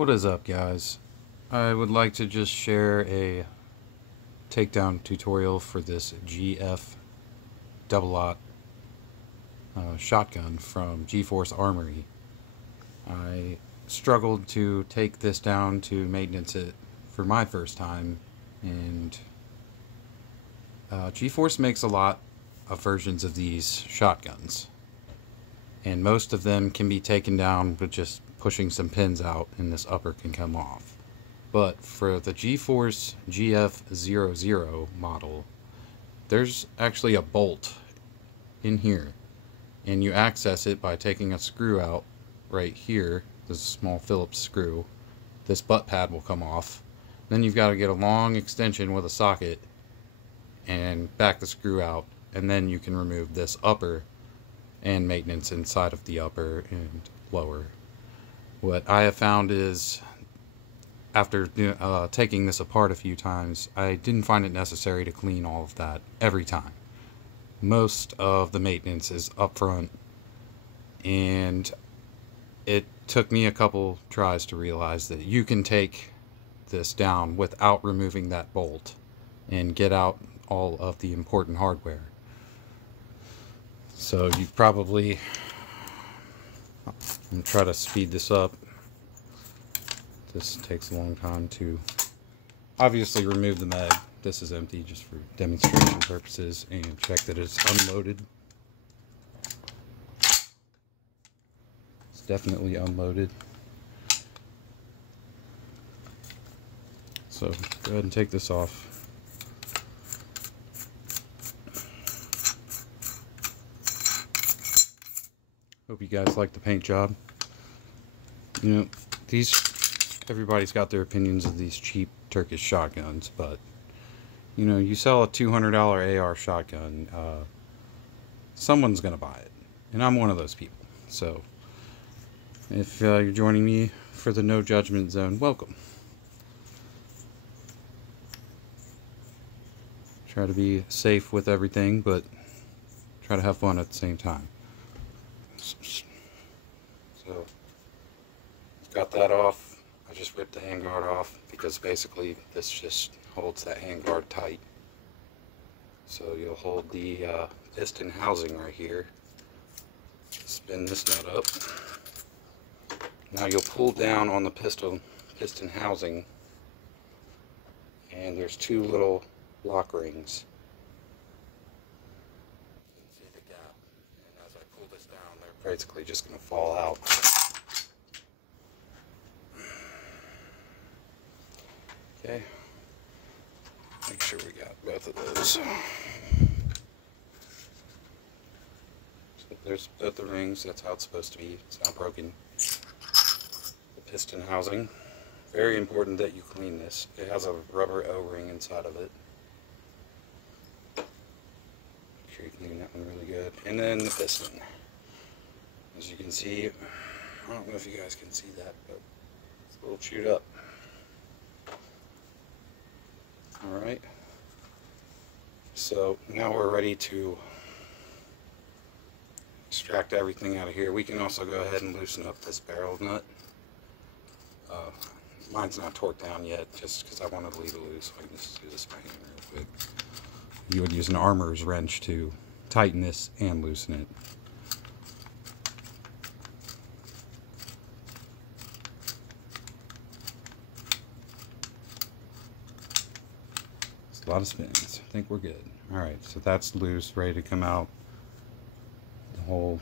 What is up, guys? I would like to just share a takedown tutorial for this GF00 shotgun from GFORCE ARMORY. I struggled to take this down to maintenance it for my first time, and GFORCE makes a lot of versions of these shotguns, and most of them can be taken down with just pushing some pins out and this upper can come off. But for the GFORCE GF00 model, there's actually a bolt in here, and you access it by taking a screw out right here. This is a small Phillips screw. This butt pad will come off. Then you've got to get a long extension with a socket and back the screw out, and then you can remove this upper and maintenance inside of the upper and lower. What I have found is, after taking this apart a few times, I didn't find it necessary to clean all of that every time. Most of the maintenance is up front, and it took me a couple tries to realize that you can take this down without removing that bolt and get out all of the important hardware. So you probably, I'm try to speed this up. This takes a long time to obviously remove the mag. This is empty just for demonstration purposes, and check that it's unloaded. It's definitely unloaded. So go ahead and take this off. Hope you guys like the paint job. You know, everybody's got their opinions of these cheap Turkish shotguns, but you know, you sell a $200 AR shotgun, someone's gonna buy it, and I'm one of those people. So if you're joining me for the no judgment zone, welcome. Try to be safe with everything, but try to have fun at the same time. So got that off. I just ripped the handguard off because basically this just holds that handguard tight. So you'll hold the piston housing right here. Spin this nut up. Now you'll pull down on the piston housing, and there's two little lock rings. See the gap, and as I pull this down, they're basically just going to fall out. Okay, make sure we got both of those. So there's both the rings. That's how it's supposed to be. It's not broken. The piston housing. Very important that you clean this. It has a rubber O-ring inside of it. Make sure you clean that one really good. And then the piston. As you can see, I don't know if you guys can see that, but it's a little chewed up. Alright, so now we're ready to extract everything out of here. We can also go ahead and loosen up this barrel nut. Mine's not torqued down yet, just because I wanted to leave it loose. So I can just do this by hand real quick. You would use an armorer's wrench to tighten this and loosen it. A lot of spins. I think we're good. Alright, so that's loose, ready to come out. The whole.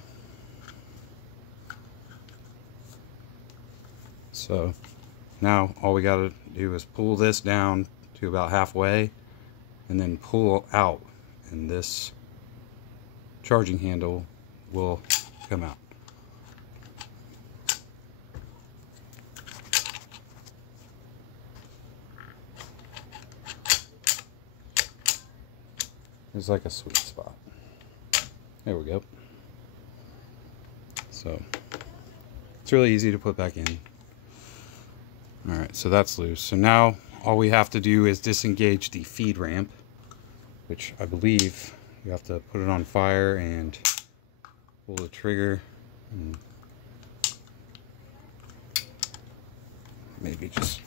So now all we gotta do is pull this down to about halfway and then pull out, and this charging handle will come out. There's like a sweet spot. There we go. So it's really easy to put back in. Alright, so that's loose. So now all we have to do is disengage the feed ramp, which I believe you have to put it on fire and pull the trigger. And maybe just...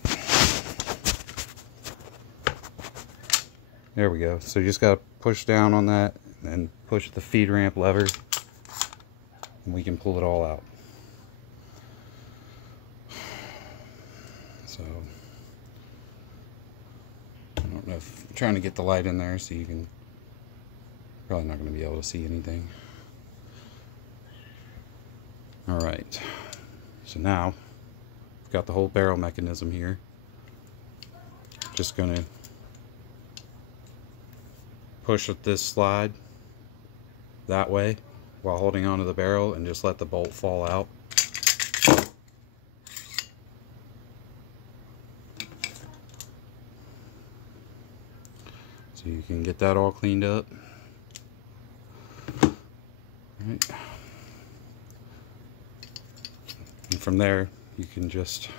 There we go. So you just got to push down on that and push the feed ramp lever, and we can pull it all out. So I don't know if I'm trying to get the light in there so you can... Probably not going to be able to see anything. Alright, so now we've got the whole barrel mechanism here. Just going to push with this slide that way while holding onto the barrel and just let the bolt fall out. So you can get that all cleaned up. Right. And from there you can just,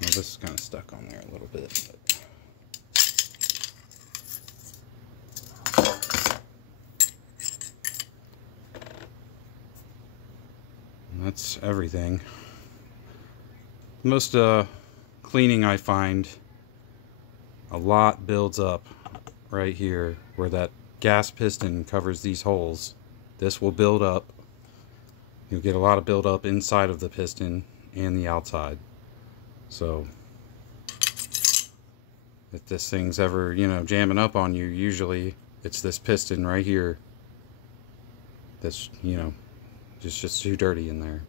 well, this is kind of stuck on there a little bit, but that's everything. Most cleaning, I find a lot builds up right here where that gas piston covers these holes. This will build up. You'll get a lot of build up inside of the piston and the outside. So if this thing's ever, you know, jamming up on you, usually it's this piston right here that's, you know, just too dirty in there.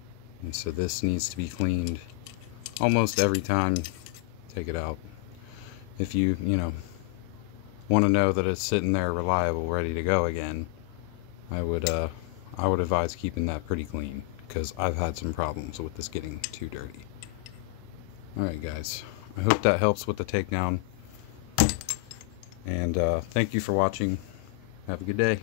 And so this needs to be cleaned almost every time you take it out. If you know, want to know that it's sitting there reliable, ready to go again, I would advise keeping that pretty clean, because I've had some problems with this getting too dirty. Alright guys, I hope that helps with the takedown, and thank you for watching. Have a good day.